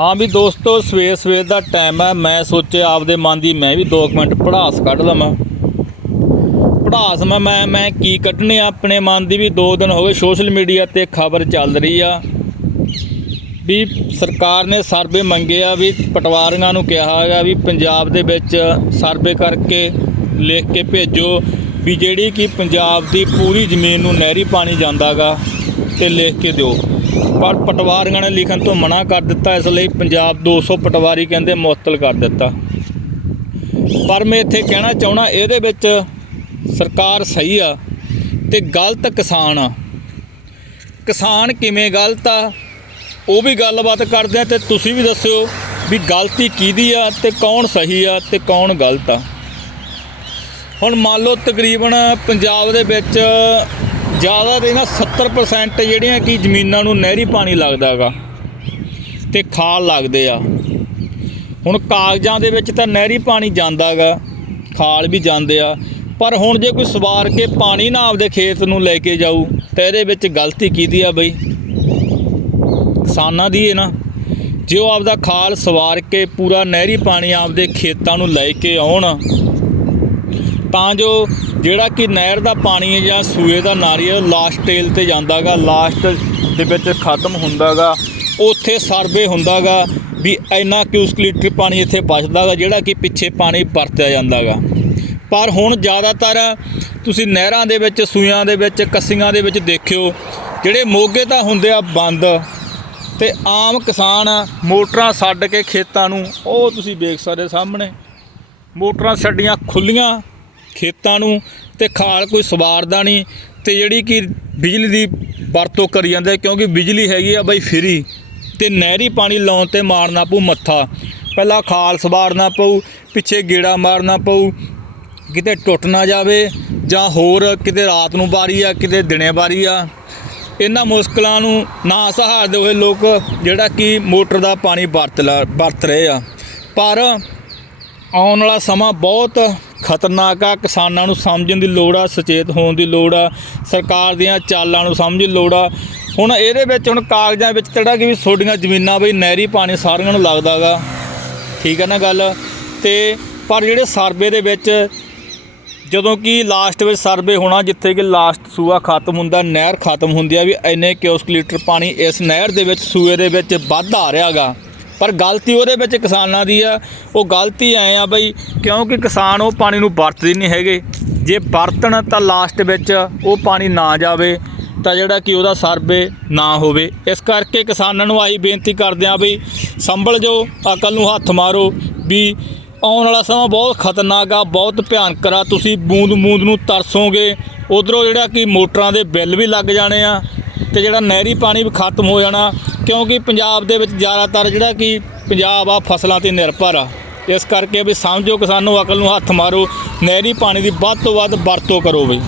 ਹਾਂ ਵੀ ਦੋਸਤੋ, ਸਵੇਰ ਸਵੇਰ ਦਾ ਟਾਈਮ ਹੈ। ਮੈਂ ਸੋਚਿਆ ਆਪਦੇ ਮਨ ਦੀ ਮੈਂ ਵੀ 2 ਮਿੰਟ ਪੜਾਸ ਕੱਢ ਲਵਾਂ। ਪੜਾਸ ਮੈਂ ਮੈਂ ਮੈਂ ਕੀ ਕੱਢਣੇ ਆਪਣੇ ਮਨ ਦੀ ਵੀ 2 ਦਿਨ ਹੋ ਗਏ ਸੋਸ਼ਲ ਮੀਡੀਆ ਤੇ ਖਬਰ ਚੱਲ ਰਹੀ ਆ। ਵੀ ਸਰਕਾਰ ਨੇ ਸਰਵੇ ਮੰਗੇ ਆ, ਵੀ ਪਟਵਾਰੀਆਂ ਨੂੰ ਕਿਹਾ ਹੈਗਾ ਵੀ ਪੰਜਾਬ ਦੇ ਵਿੱਚ ਸਰਵੇ ਕਰਕੇ ਲਿਖ ਕੇ ਭੇਜੋ ਵੀ ਜਿਹੜੀ ਕਿ ਪੰਜਾਬ ਦੀ ਪੂਰੀ ਜ਼ਮੀਨ ਨੂੰ ਨਹਿਰੀ ਪਾਣੀ ਜਾਂਦਾਗਾ ਤੇ ਲਿਖ ਕੇ ਦਿਓ। ਪਰ ਪਟਵਾਰੀਆਂ ਨੇ ਲਿਖਣ ਤੋਂ ਮਨਾ ਕਰ ਦਿੱਤਾ, ਇਸ ਲਈ ਪੰਜਾਬ 200 ਪਟਵਾਰੀ ਕਹਿੰਦੇ ਮੁਅੱਤਲ ਕਰ ਦਿੱਤਾ। ਪਰ ਮੈਂ ਇੱਥੇ ਕਹਿਣਾ ਚਾਹਣਾ ਇਹਦੇ ਵਿੱਚ ਸਰਕਾਰ ਸਹੀ ਆ ਤੇ ਗਲਤ ਕਿਸਾਨ ਆ। ਕਿਸਾਨ ਕਿਵੇਂ ਗਲਤ ਆ, ਉਹ ਵੀ ਗੱਲਬਾਤ ਕਰਦੇ ਆ ਤੇ ਤੁਸੀਂ ਵੀ ਦੱਸਿਓ ਵੀ ਗਲਤੀ ਕਿਹਦੀ ਆ ਤੇ ਕੌਣ ਸਹੀ ਆ ਤੇ ਕੌਣ ਗਲਤ ਆ। ਹੁਣ ਮੰਨ ਲਓ ਤਕਰੀਬਨ ਪੰਜਾਬ ਦੇ ਵਿੱਚ ਜ਼ਿਆਦਾ ਦੇ ਨਾ 70% ਜਿਹੜੀਆਂ ਕਿ ਜ਼ਮੀਨਾਂ ਨੂੰ ਨਹਿਰੀ ਪਾਣੀ ਲੱਗਦਾਗਾ ਤੇ ਖਾਲ ਲੱਗਦੇ ਆ। ਹੁਣ ਕਾਗਜ਼ਾਂ ਦੇ ਵਿੱਚ ਤਾਂ ਨਹਿਰੀ ਪਾਣੀ ਜਾਂਦਾਗਾ ਖਾਲ ਵੀ ਜਾਂਦੇ ਆ। ਪਰ ਹੁਣ ਜੇ ਕੋਈ ਸਵਾਰ ਕੇ ਪਾਣੀ ਨਾ ਆਪਦੇ ਖੇਤ ਨੂੰ ਲੈ ਕੇ ਜਾਊ, ਤਾਂ ਇਹਦੇ ਵਿੱਚ ਗਲਤੀ ਕੀਤੀ ਆ ਬਈ? ਕਿਸਾਨਾਂ ਦੀ ਹੈ ਨਾ। ਜੇ ਉਹ ਆਪਦਾ ਖਾਲ ਸਵਾਰ ਕੇ ਪੂਰਾ ਨਹਿਰੀ ਪਾਣੀ ਆਪਦੇ ਖੇਤਾਂ ਨੂੰ ਲੈ ਕੇ ਆਉਣ ਤਾਂ ਜੋ ਜਿਹੜਾ ਕਿ ਨਹਿਰ ਦਾ ਪਾਣੀ ਹੈ ਜਾਂ ਸੂਏ ਦਾ ਨਾਰੀ ਨਾਰੀਅਲ ਲਾਸਟ ਟੇਲ ਤੇ ਜਾਂਦਾਗਾ ਲਾਸਟ ਦੇ ਵਿੱਚ ਖਤਮ ਹੁੰਦਾਗਾ, ਉੱਥੇ ਸਰਵੇ ਹੁੰਦਾਗਾ ਵੀ ਇੰਨਾ ਕਿਊਸਕ ਲੀਟਰ ਪਾਣੀ ਇੱਥੇ ਬਚਦਾਗਾ, ਜਿਹੜਾ ਕਿ ਪਿੱਛੇ ਪਾਣੀ ਵਰਤਿਆ ਜਾਂਦਾਗਾ। ਪਰ ਹੁਣ ਜ਼ਿਆਦਾਤਰ ਤੁਸੀਂ ਨਹਿਰਾਂ ਦੇ ਵਿੱਚ, ਸੂਇਆਂ ਦੇ ਵਿੱਚ, ਕੱਸੀਆਂ ਦੇ ਵਿੱਚ ਦੇਖਿਓ, ਜਿਹੜੇ ਮੋਗੇ ਤਾਂ ਹੁੰਦੇ ਆ ਬੰਦ, ਤੇ ਆਮ ਕਿਸਾਨ ਮੋਟਰਾਂ ਛੱਡ ਕੇ ਖੇਤਾਂ ਨੂੰ, ਉਹ ਤੁਸੀਂ ਵੇਖ ਸਕਦੇ ਸਾਹਮਣੇ, ਮੋਟਰਾਂ ਛੱਡੀਆਂ ਖੁੱਲੀਆਂ ਖੇਤਾਂ ਨੂੰ ਤੇ ਖਾਲ ਕੋਈ ਸਵਾਰਦਾ ਨਹੀਂ ਤੇ ਜਿਹੜੀ ਕਿ ਬਿਜਲੀ ਦੀ ਵਰਤੋਂ ਕਰੀ ਜਾਂਦੇ ਕਿਉਂਕਿ ਬਿਜਲੀ ਹੈਗੀ ਆ ਬਈ ਫਰੀ ਤੇ ਨਹਿਰੀ ਪਾਣੀ ਲਾਉਣ ਤੇ ਮਾਰਨਾ ਪਊ ਮੱਥਾ। ਪਹਿਲਾਂ ਖਾਲ ਸਵਾਰਨਾ ਪਊ, ਪਿੱਛੇ ਗੇੜਾ ਮਾਰਨਾ ਪਊ, ਕਿਤੇ ਟੁੱਟ ਨਾ ਜਾਵੇ ਜਾਂ ਹੋਰ ਕਿਤੇ ਰਾਤ ਨੂੰ ਬਾਰੀ ਆ, ਕਿਤੇ ਦਿਨੇ ਬਾਰੀ ਆ। ਇਹਨਾਂ ਮੁਸ਼ਕਲਾਂ ਨੂੰ ਨਾ ਸਹਾਰਦੇ ਹੋਏ ਲੋਕ ਜਿਹੜਾ ਕਿ ਮੋਟਰ ਦਾ ਪਾਣੀ ਵਰਤ ਲਾ- ਵਰਤ ਰਹੇ ਆ। ਪਰ ਆਉਣ ਵਾਲਾ ਸਮਾਂ ਬਹੁਤ ਖਤਰਨਾਕ ਆ, ਕਿਸਾਨਾਂ ਨੂੰ ਸਮਝਣ ਦੀ ਲੋੜ ਆ, ਸੁਚੇਤ ਹੋਣ ਦੀ ਲੋੜ ਆ, ਸਰਕਾਰ ਦੀਆਂ ਚਾਲਾਂ ਨੂੰ ਸਮਝਣ ਲੋੜ ਆ। ਹੁਣ ਇਹਦੇ ਵਿੱਚ, ਹੁਣ ਕਾਗਜ਼ਾਂ ਵਿੱਚ ਜਿਹੜਾ ਕਿ ਵੀ ਤੁਹਾਡੀਆਂ ਜ਼ਮੀਨਾਂ ਬਈ ਨਹਿਰੀ ਪਾਣੀ ਸਾਰੀਆਂ ਨੂੰ ਲੱਗਦਾਗਾ ਠੀਕ ਹੈ ਨਾ ਗੱਲ? ਤੇ ਪਰ ਜਿਹੜੇ ਸਰਵੇ ਦੇ ਵਿੱਚ, ਜਦੋਂ ਕਿ ਲਾਸਟ ਵਿੱਚ ਸਰਵੇ ਹੋਣਾ, ਜਿੱਥੇ ਕਿ ਲਾਸਟ ਸੂਆ ਖਤਮ ਹੁੰਦਾ, ਨਹਿਰ ਖਤਮ ਹੁੰਦੀ ਆ, ਵੀ ਇੰਨੇ ਕਿਉਸਕ ਲੀਟਰ ਪਾਣੀ ਇਸ ਨਹਿਰ ਦੇ ਵਿੱਚ, ਸੂਏ ਦੇ ਵਿੱਚ ਵੱਧ ਆ ਰਿਹਾਗਾ ਪਰ ਗਲਤੀ ਉਹਦੇ ਵਿੱਚ ਕਿਸਾਨਾਂ ਦੀ ਆ, ਉਹ ਗਲਤੀ ਐ ਆ ਬਈ, ਕਿਉਂਕਿ ਕਿਸਾਨ ਉਹ ਪਾਣੀ ਨੂੰ ਵਰਤਦੇ ਨਹੀਂ ਹੈਗੇ। ਜੇ ਵਰਤਣ ਤਾਂ ਲਾਸਟ ਵਿੱਚ ਉਹ ਪਾਣੀ ਨਾ ਜਾਵੇ, ਤਾਂ ਜਿਹੜਾ ਕਿ ਉਹਦਾ ਸਰਵੇ ਨਾ ਹੋਵੇ। ਇਸ ਕਰਕੇ ਕਿਸਾਨਾਂ ਨੂੰ ਆਹੀ ਬੇਨਤੀ ਕਰਦੇ ਆ ਬਈ, ਸੰਭਲ ਜੋ ਅਕਲ ਨੂੰ ਹੱਥ ਮਾਰੋ, ਵੀ ਆਉਣ ਵਾਲਾ ਸਮਾਂ ਬਹੁਤ ਖਤਰਨਾਕ ਆ, ਬਹੁਤ ਭਿਆਨਕ ਆ। ਤੁਸੀਂ ਬੂੰਦ ਬੂੰਦ ਨੂੰ ਤਰਸੋਗੇ, ਉਧਰੋਂ ਜਿਹੜਾ ਕਿ ਮੋਟਰਾਂ ਦੇ ਬਿੱਲ ਵੀ ਲੱਗ ਜਾਣੇ ਆ ਤੇ ਜਿਹੜਾ ਨਹਿਰੀ ਪਾਣੀ ਵੀ ਖਤਮ ਹੋ ਜਾਣਾ, ਕਿਉਂਕਿ ਪੰਜਾਬ ਦੇ ਵਿੱਚ ਜ਼ਿਆਦਾਤਰ ਜਿਹੜਾ ਕਿ ਪੰਜਾਬ ਆ ਫਸਲਾਂ ਤੇ ਨਿਰਭਰ ਆ। ਇਸ ਕਰਕੇ ਵੀ ਸਮਝੋ ਕਿਸਾਨੋ ਅਕਲ ਨੂੰ ਹੱਥ ਮਾਰੋ, ਨਹਿਰੀ ਪਾਣੀ ਦੀ ਵੱਧ ਤੋਂ ਵੱਧ ਵਰਤੋਂ ਕਰੋ ਬਈ।